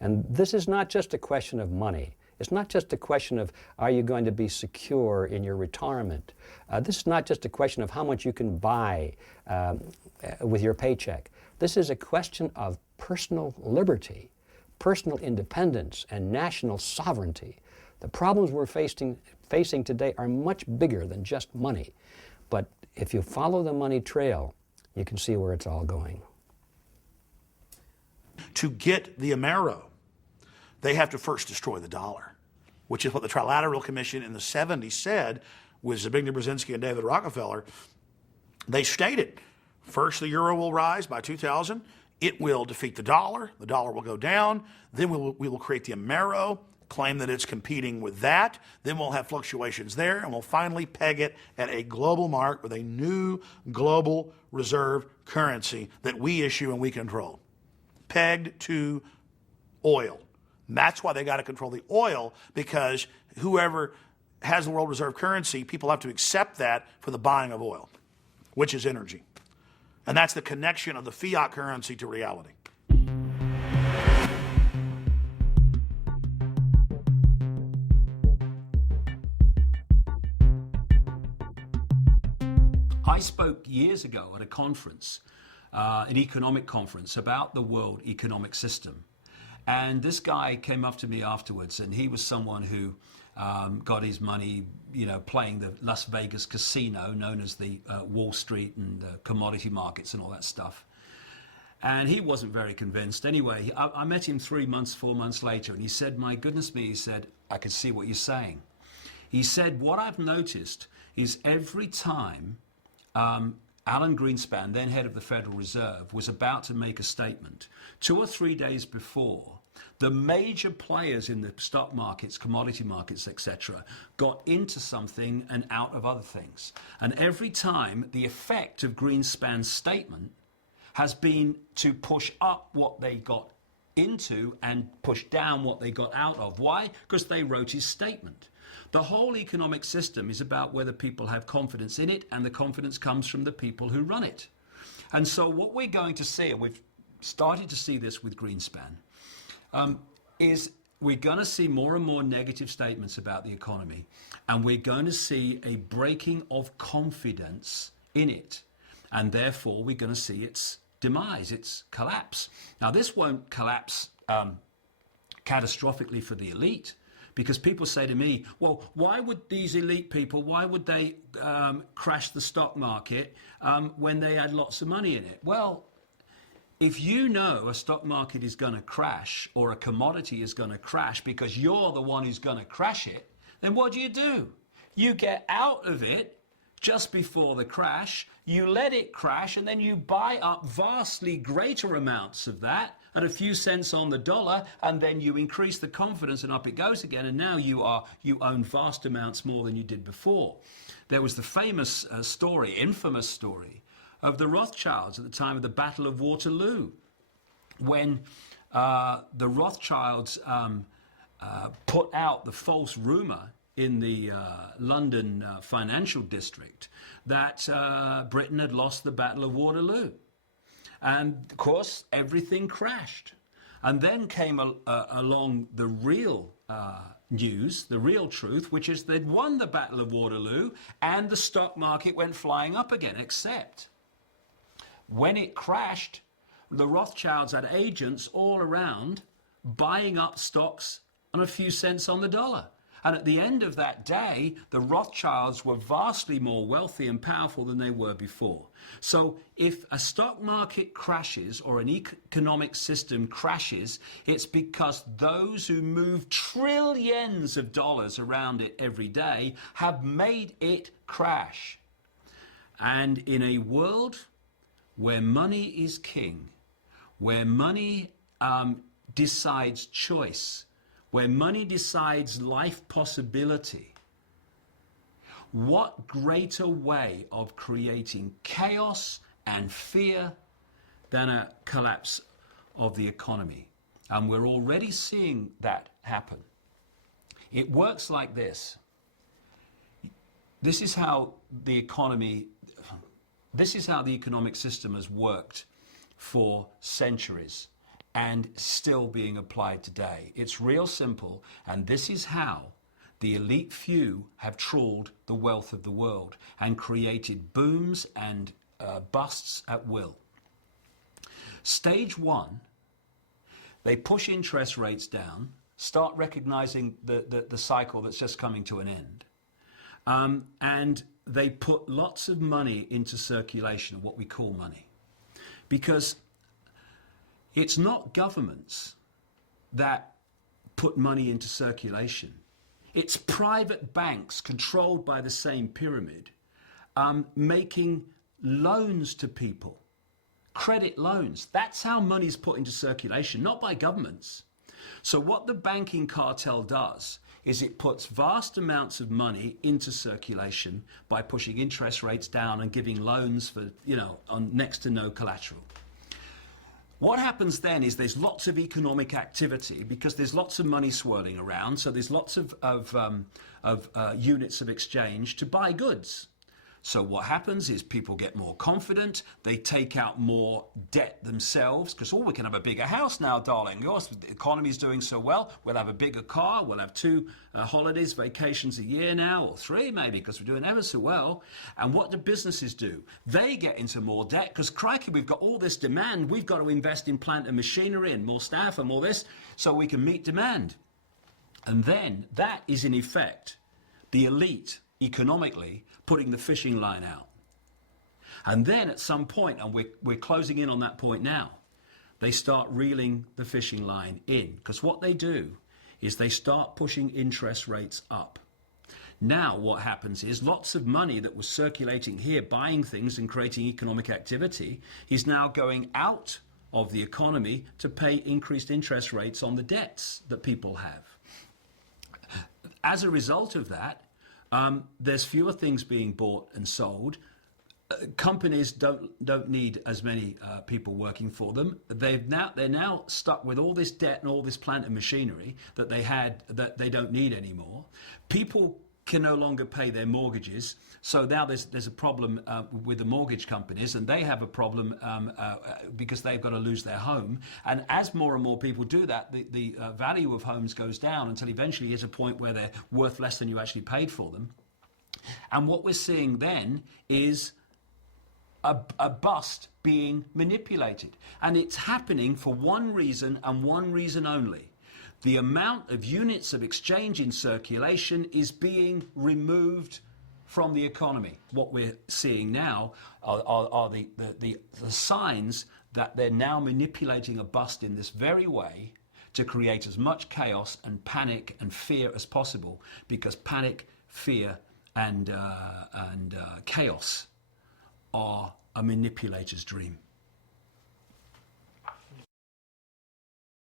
And this is not just a question of money. It's not just a question of, are you going to be secure in your retirement? This is not just a question of how much you can buy with your paycheck. This is a question of personal liberty, personal independence, and national sovereignty. The problems we're facing today are much bigger than just money. But if you follow the money trail, you can see where it's all going. To get the Amero, they have to first destroy the dollar, which is what the Trilateral Commission in the 70s said with Zbigniew Brzezinski and David Rockefeller. They stated, first the euro will rise by 2000, It will defeat the dollar will go down, then we will create the Amero, claim that it's competing with that, then we'll have fluctuations there, and we'll finally peg it at a global mark with a new global reserve currency that we issue and we control, pegged to oil. And that's why they got to control the oil, because whoever has the world reserve currency, people have to accept that for the buying of oil, which is energy. And that's the connection of the fiat currency to reality. I spoke years ago at a conference, an economic conference, about the world economic system. And this guy came up to me afterwards, and he was someone who got his money, playing the Las Vegas casino, known as the Wall Street and the commodity markets and all that stuff. And he wasn't very convinced. Anyway, I met him 3 months, 4 months later, and he said, my goodness me, he said, I can see what you're saying. He said, what I've noticed is every time Alan Greenspan, then head of the Federal Reserve, was about to make a statement, 2 or 3 days before, the major players in the stock markets, commodity markets, etc., got into something and out of other things. And every time, the effect of Greenspan's statement has been to push up what they got into and push down what they got out of. Why? Because they wrote his statement. The whole economic system is about whether people have confidence in it, and the confidence comes from the people who run it. And so what we're going to see, and we've started to see this with Greenspan, is we're going to see more and more negative statements about the economy, and we're going to see a breaking of confidence in it, and therefore we're going to see its demise, its collapse. Now, this won't collapse catastrophically for the elite, because people say to me, well, why would these elite people, why would they crash the stock market when they had lots of money in it? Well, if you know a stock market is going to crash, or a commodity is going to crash because you're the one who's going to crash it, then what do? You get out of it just before the crash, you let it crash, and then you buy up vastly greater amounts of that at a few cents on the dollar, and then you increase the confidence, and up it goes again, and now you own vast amounts more than you did before. There was the famous infamous story, of the Rothschilds at the time of the Battle of Waterloo, when the Rothschilds put out the false rumor in the London financial district that Britain had lost the Battle of Waterloo. And of course, everything crashed. And then came along the real news, the real truth, which is they'd won the Battle of Waterloo, and the stock market went flying up again, except when it crashed, the Rothschilds had agents all around buying up stocks on a few cents on the dollar. And at the end of that day, the Rothschilds were vastly more wealthy and powerful than they were before. So if a stock market crashes, or an economic system crashes, it's because those who move trillions of dollars around it every day have made it crash. And in a world where money is king, where money decides choice, where money decides life possibility, what greater way of creating chaos and fear than a collapse of the economy? And we're already seeing that happen. It works like this. This is how the economic system has worked for centuries and still being applied today. It's real simple, and this is how the elite few have trawled the wealth of the world and created booms and busts at will. Stage one, they push interest rates down, start recognizing the cycle that's just coming to an end, and they put lots of money into circulation, what we call money. Because it's not governments that put money into circulation. It's private banks controlled by the same pyramid, making loans to people credit loans. That's how money's put into circulation, not by governments. So what the banking cartel does is it puts vast amounts of money into circulation by pushing interest rates down and giving loans for, on next to no collateral. What happens then is there's lots of economic activity because there's lots of money swirling around, so there's lots of units of exchange to buy goods. So what happens is people get more confident, they take out more debt themselves, because, we can have a bigger house now, darling. The economy's doing so well, we'll have a bigger car, we'll have 2 holidays, vacations a year now, or 3 maybe, because we're doing ever so well. And what do businesses do? They get into more debt, because crikey, we've got all this demand, we've got to invest in plant and machinery and more staff and more this, so we can meet demand. And then that is in effect the elite economically putting the fishing line out. And then at some point, and we're closing in on that point now, they start reeling the fishing line in, because what they do is they start pushing interest rates up. Now what happens is lots of money that was circulating here, buying things and creating economic activity, is now going out of the economy to pay increased interest rates on the debts that people have. As a result of that, there's fewer things being bought and sold. Companies don't need as many people working for them. They're now stuck with all this debt and all this plant and machinery that they had that they don't need anymore. People can no longer pay their mortgages, so now there's a problem with the mortgage companies, and they have a problem because they've got to lose their home. And as more and more people do that, the value of homes goes down until eventually there's a point where they're worth less than you actually paid for them. And what we're seeing then is a bust being manipulated, and it's happening for one reason and one reason only. The amount of units of exchange in circulation is being removed from the economy. What we're seeing now are the signs that they're now manipulating a bust in this very way to create as much chaos and panic and fear as possible, because panic, fear, and chaos are a manipulator's dream.